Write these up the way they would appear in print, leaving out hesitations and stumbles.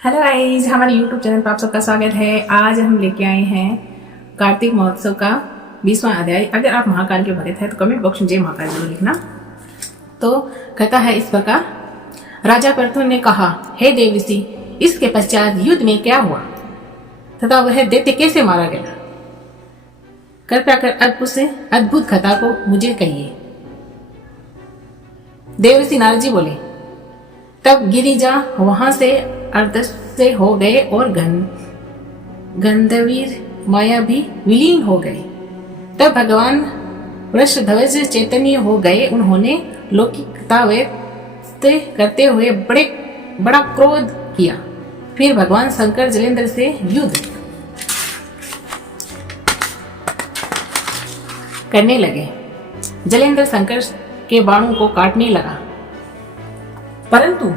Hello guys, हमारे YouTube channel पर आप सबका स्वागत है। आज हम लेके आए हैं कार्तिक महोत्सव का 20वां अध्याय। अगर आप महाकाल के भक्त हैं तो कमेंट बॉक्स में जय महाकाल जरूर लिखना। तो कहता है इस प्रकार, राजा पृथु ने कहा, हे देवऋषि, इसके पश्चात युद्ध में क्या हुआ तथा वह दैत्य कैसे मारा गया? कृपया कर अब उस अद्भुत कथा को मुझे कहिए। देवऋषि नारद जी बोले, तब गिरिजा वहां से अर्धस्य हो गए और गंधर्वीर माया भी विलीन हो गए। तब भगवान वृषध्वज चैतन्य हो गए। उन्होंने लौकिकता व्यक्त करते हुए बड़ा क्रोध किया। फिर भगवान शंकर जलेंद्र से युद्ध करने लगे। जलेंद्र शंकर के बाणों को काटने लगा, परंतु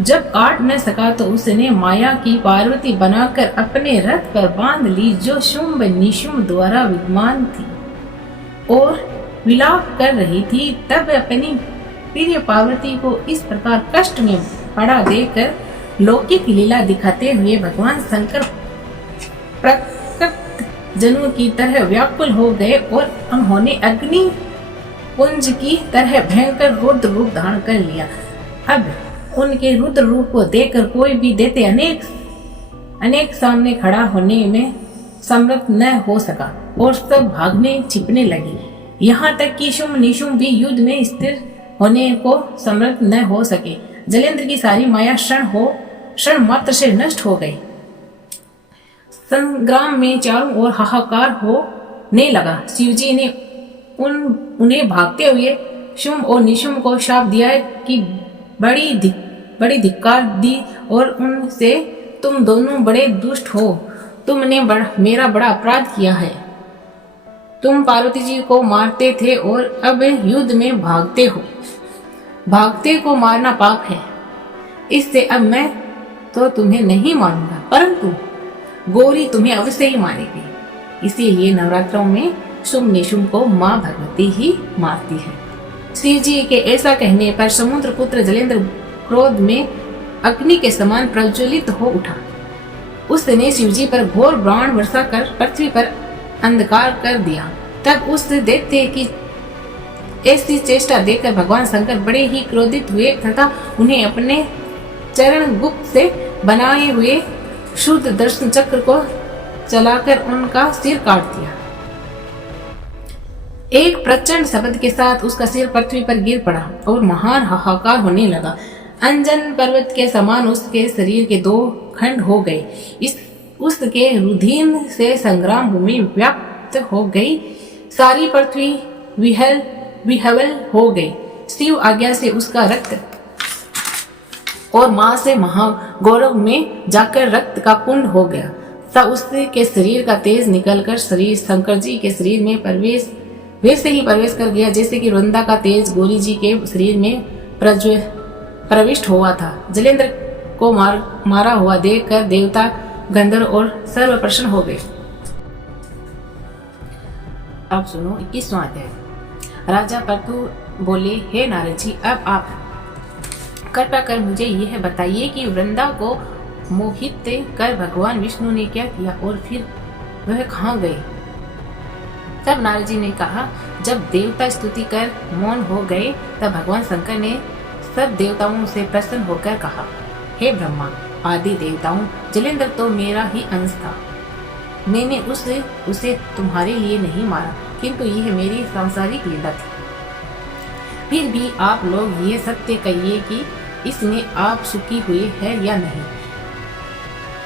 जब काट न सका तो उसने माया की पार्वती बनाकर अपने रथ पर बांध ली, जो शुंभ निशुंभ द्वारा विद्यमान थी और विलाप कर रही थी। तब अपनी प्रिय पार्वती को इस प्रकार कष्ट में पड़ा देकर लौकिक लीला दिखाते हुए भगवान शंकर प्रकृत जनों की तरह व्याकुल हो गए और उन्होंने अग्नि पुंज की तरह भयंकर रुद्र रूप धारण कर लिया। अब उनके रुद्र रूप को देखकर कोई भी दैत्य अनेक सामने खड़ा होने में समर्थ न हो सका और सब भागने छिपने लगे। यहाँ तक कि शुंभ निशुंभ भी युद्ध में स्थिर होने को समर्थ न हो सके। जलेंद्र की सारी माया क्षण मात्र से नष्ट हो गई। संग्राम में चारों ओर हाहाकार होने लगा। शिवजी ने उन्हें भागते हुए शुंभ और निशुंभ को शाप दिया कि बड़ी धिक्कार दी और उनसे, तुम दोनों बड़े दुष्ट हो। तुमने मेरा बड़ा अपराध किया है। तुम पार्वती जी को मारते थे और अब युद्ध में भागते हो। भागते को मारना पाप है। इससे अब मैं तो तुम्हें नहीं मारूंगा, परंतु गौरी तुम्हें अवश्य ही मारेगी। इसीलिए नवरात्रों में शुंभ निशुंभ को माँ भगवती ही मारती है। शिव जी के ऐसा कहने पर समुद्र पुत्र जलेंद्र क्रोध में अग्नि के समान प्रज्वलित हो उठा। उसने शिवजी पर घोर बाण वर्षा कर पृथ्वी पर अंधकार कर दिया। तब उस दैत्य की ऐसी चेष्टा देखकर भगवान शंकर बड़े ही क्रोधित हुए तथा उन्हें अपने चरण गुप्त से बनाए हुए शुद्ध दर्शन चक्र को चलाकर उनका सिर काट दिया। एक प्रचंड शब्द के साथ उसका सिर पृथ्वी पर गिर पड़ा और महान हाहाकार होने लगा। अंजन पर्वत के समान उसके शरीर के दो खंड हो गए। उसके रुधिर से संग्राम भूमि व्याप्त हो गई। सारी पृथ्वी विह्वल हो गई। शिव आज्ञा से उसका रक्त और मां से महागौरव में जाकर रक्त का कुंड हो गया। तब उसके शरीर का तेज निकलकर शंकर जी के शरीर में वैसे ही प्रवेश कर गया जैसे कि वृंदा का तेज गौरी जी के शरीर में प्रविष्ट हुआ था। जलेंद्र को मारा हुआ देखकर देवता, गंधर्व और सर्व प्रसन्न हो गए। अब सुनो 21वां अध्याय। राजा पृथु बोले, हे नारद जी, अब आप कृपा कर मुझे यह बताइए कि वृंदा को मोहित कर भगवान विष्णु ने क्या किया और फिर वह कहाँ गए? तब नारद जी ने कहा, जब देवता स्तुति कर मौन हो गए तब भगवान शंकर ने सब देवताओं से प्रसन्न होकर कहा, हे ब्रह्मा आदि देवताओं, जलेंद्र तो मेरा ही अंश था। मैंने उसे तुम्हारे लिए नहीं मारा, किंतु यह मेरी सांसारिक लीला थी। फिर भी आप लोग ये सत्य कहिए कि इसमें आप सुखी हुए हैं या नहीं।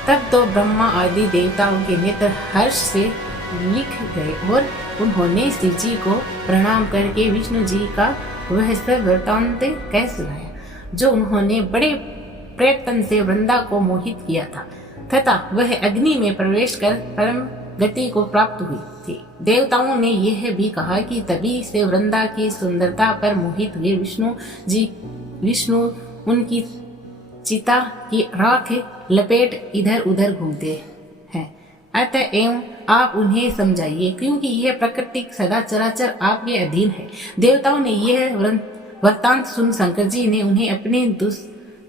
तब तो ब्रह्मा आदि देवताओं के नेत्र हर्ष से लिख गए और उन्होंने शिव जी को प्रणाम करके विष्णु जी का वह सब वृत्तांत कह सुनाया, जो उन्होंने बड़े प्रयत्न से वृंदा को मोहित किया था तथा वह अग्नि में प्रवेश कर परम गति को प्राप्त हुई थी। देवताओं ने यह भी कहा कि तभी से वृंदा की सुंदरता पर मोहित हुए विष्णु उनकी चिता की राख लपेट इधर उधर घूमते हैं। अतएव आप उन्हें समझाइए, क्योंकि यह प्रकृति सदा चराचर आपके अधीन है। देवताओं ने यह वृत्तांत सुन शंकर जी ने उन्हें अपने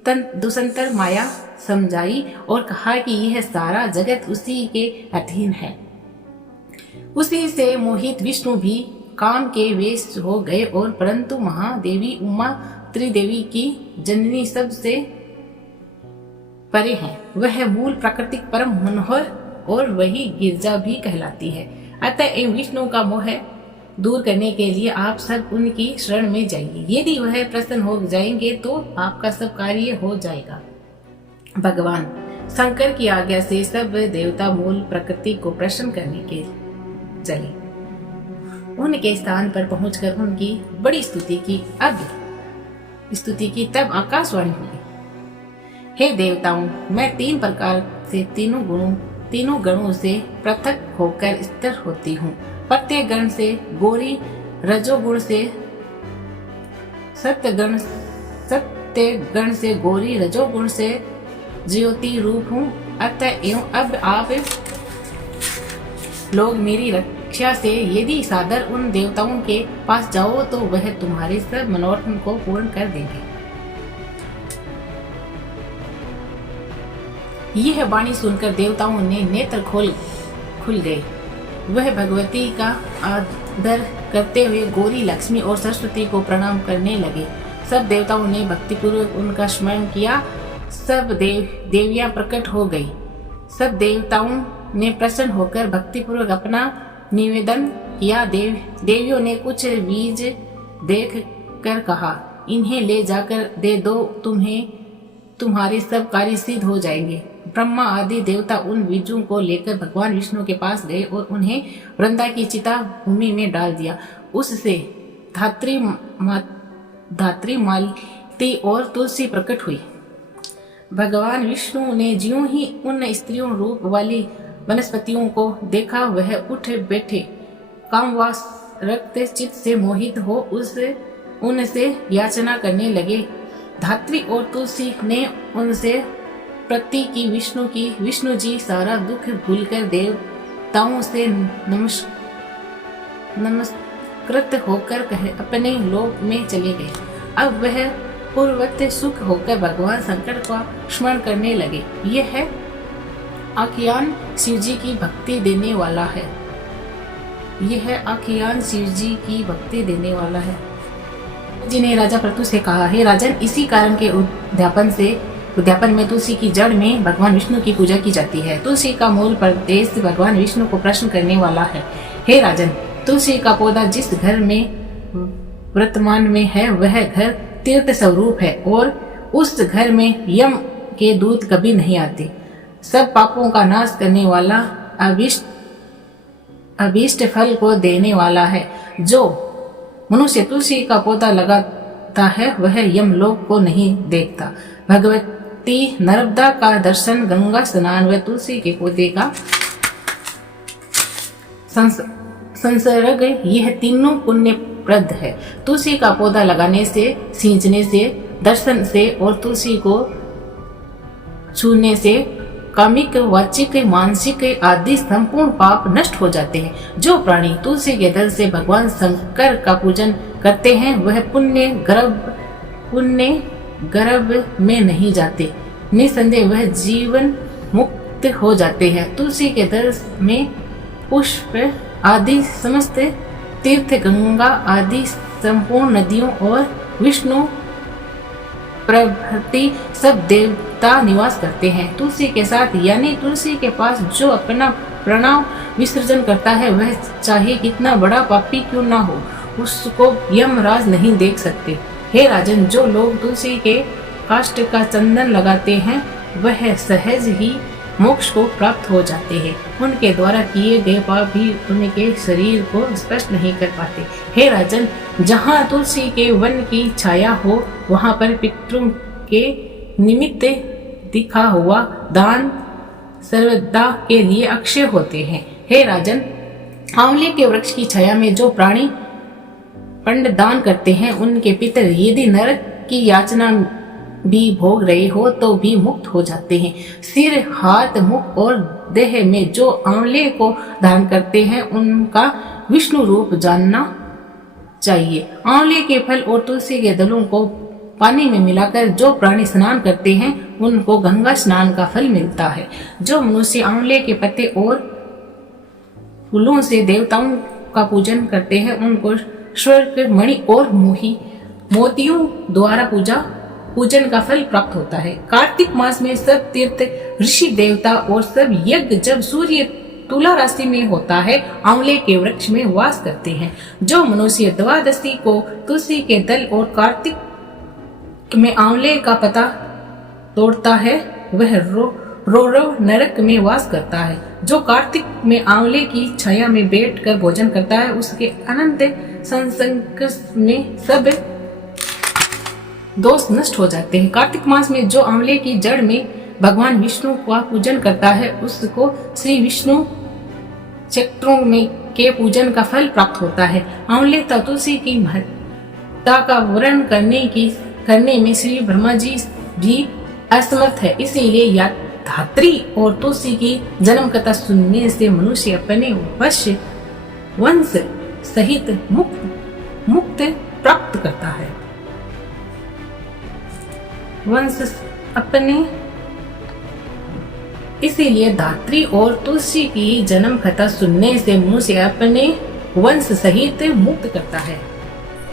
दुसंतर माया समझाई और कहा कि यह सारा जगत उसी के अधीन है। उसी से मोहित विष्णु भी काम के वेश हो गए और परंतु महादेवी उमा त्रिदेवी की जननी सबसे परे है। वह मूल प्राकृतिक परम मनोहर और वही गिरजा भी कहलाती है। अतः इन विष्णु का मोह दूर करने के लिए आप सब उनकी शरण में जाइए। यदि वह प्रसन्न हो जाएंगे तो आपका सब कार्य हो जाएगा। भगवान शंकर की आज्ञा से सब देवता मूल प्रकृति को प्रसन्न करने के चले। उनके स्थान पर पहुंचकर उनकी बड़ी स्तुति की। तब आकाशवाणी हुई, हे देवताओं, मैं 3 प्रकार से तीनों गणों से पृथक होकर स्थिर होती हूँ। प्रत्येक गण से गौरी, रजोगुण से सत्यगण से गौरी, रजोगुण से ज्योति रूप हूँ। अतः एवं अब आप लोग मेरी रक्षा से यदि सादर उन देवताओं के पास जाओ तो वह तुम्हारे सब मनोरथ को पूर्ण कर देंगे। यह वाणी सुनकर देवताओं ने नेत्र खुल गए। वह भगवती का आदर करते हुए गौरी, लक्ष्मी और सरस्वती को प्रणाम करने लगे। सब देवताओं ने भक्तिपूर्वक उनका स्मरण किया। सब देवियां प्रकट हो गई। सब देवताओं ने प्रसन्न होकर भक्तिपूर्वक अपना निवेदन किया। देवियों ने कुछ बीज देख कर कहा, इन्हें ले जाकर दे दो, तुम्हारे सब कार्य सिद्ध हो जाएंगे। ब्रह्मा आदि देवता उन बीजों को लेकर भगवान विष्णु के पास गए और उन्हें वृंदा की चिता भूमि में डाल दिया। उससे धात्री मालती और तुलसी प्रकट हुई। भगवान विष्णु ने ज्यों ही उन स्त्रियों रूप वाली वनस्पतियों को देखा, वह उठ बैठे। कामवास रक्त चित्त से मोहित हो उनसे याचना करने लगे। धात्री और तुलसी ने उनसे प्रति की विष्णु जी सारा दुख भूलकर देवताओं से नमस्कृत होकर अपने लोक में चले गए। अब वह पूर्ववत सुख होकर भगवान शंकर का स्मरण करने लगे। यह आख्यान शिव जी की भक्ति देने वाला है। जिन्हें राजा प्रतु से कहा, हे राजन, इसी कारण के उद्यापन में तुलसी की जड़ में भगवान विष्णु की पूजा की जाती है। तुलसी का मूल प्रदेश भगवान विष्णु को प्रसन्न करने वाला है। हे राजन, तुलसी का पौधा जिस घर में वर्तमान में है वह घर तीर्थ स्वरूप है और उस घर में यम के दूत कभी नहीं आते। सब पापों का नाश करने वाला, अभीष्ट फल को देने वाला है। जो मनुष्य तुलसी का पौधा लगाता है वह यमलोक को नहीं देखता। भगवती नर्मदा का दर्शन, गंगा स्नान व तुलसी के पौधे का संसर्ग, यह तीनों पुण्यप्रद है। तुलसी का पौधा लगाने से, सींचने से, दर्शन से और तुलसी को छूने से कामिक, वाचिक, मानसिक आदि संपूर्ण पाप नष्ट हो जाते हैं। जो प्राणी तुलसी के दल से भगवान शंकर का पूजन करते हैं वह पुण्य गर्भ में नहीं जाते। निसंदेह वह जीवन मुक्त हो जाते हैं। तुलसी के दल में पुष्प आदि समस्त तीर्थ, गंगा आदि संपूर्ण नदियों और विष्णु प्रभृति सब देवता निवास करते हैं। तुलसी के साथ यानी तुलसी के पास जो अपना प्रणव विसर्जन करता है वह चाहे कितना बड़ा पापी क्यों ना हो, उसको यमराज नहीं देख सकते। हे राजन, जो लोग तुलसी के काष्ठ का चंदन लगाते हैं वह सहज ही मोक्ष को प्राप्त हो जाते हैं। उनके द्वारा किए गए पाप भी उनके शरीर को स्पर्श नहीं कर पाते। हे राजन, जहाँ तुलसी के वन की छाया हो वहाँ पर पितरों के निमित्त दिखा हुआ दान सर्वदा के लिए अक्षय होते हैं। हे राजन, आंवले के वृक्ष की छाया में जो प्राणी पिंड दान करते हैं उनके पितर यदि नरक की याचना भी भोग रहे हो तो भी मुक्त हो जाते हैं। सिर, हाथ, मुख और देह में जो आंवले को धारण करते हैं उनका विष्णु रूप जानना चाहिए। आंवले के फल और तुलसी के दलों को पानी में मिलाकर जो प्राणी स्नान करते हैं उनको गंगा स्नान का फल मिलता है। जो मनुष्य आंवले के पत्ते और फूलों से देवताओं का पूजन करते हैं उनको स्वर्ग मणि और मोतियों द्वारा पूजन का फल प्राप्त होता है। कार्तिक मास में सब तीर्थ, ऋषि, देवता और सब यज्ञ जब सूर्य तुला राशि में होता है आंवले के वृक्ष में वास करते हैं। जो मनुष्य द्वादशी को तुलसी के दल और कार्तिक में आंवले का पत्ता तोड़ता है वह रो नरक में वास करता है। जो कार्तिक में आंवले की छाया में बैठकर भोजन करता है उसके अनंत संसर्ग में सब दोष नष्ट हो जाते हैं। कार्तिक मास में जो आंवले की जड़ में भगवान विष्णु का पूजन करता है उसको श्री विष्णु चक्रों में के पूजन का फल प्राप्त होता है। आंवले तथा तुलसी की महत्ता का वर्णन करने में श्री ब्रह्मा जी भी असमर्थ है। इसीलिए या धात्री और तुलसी की जन्म कथा सुनने से मनुष्य अपने वंश सहित मुक्त प्राप्त करता है। इसीलिए धात्री और तुलसी की जन्म कथा सुनने से मनुष्य अपने वंश सहित मुक्त करता है।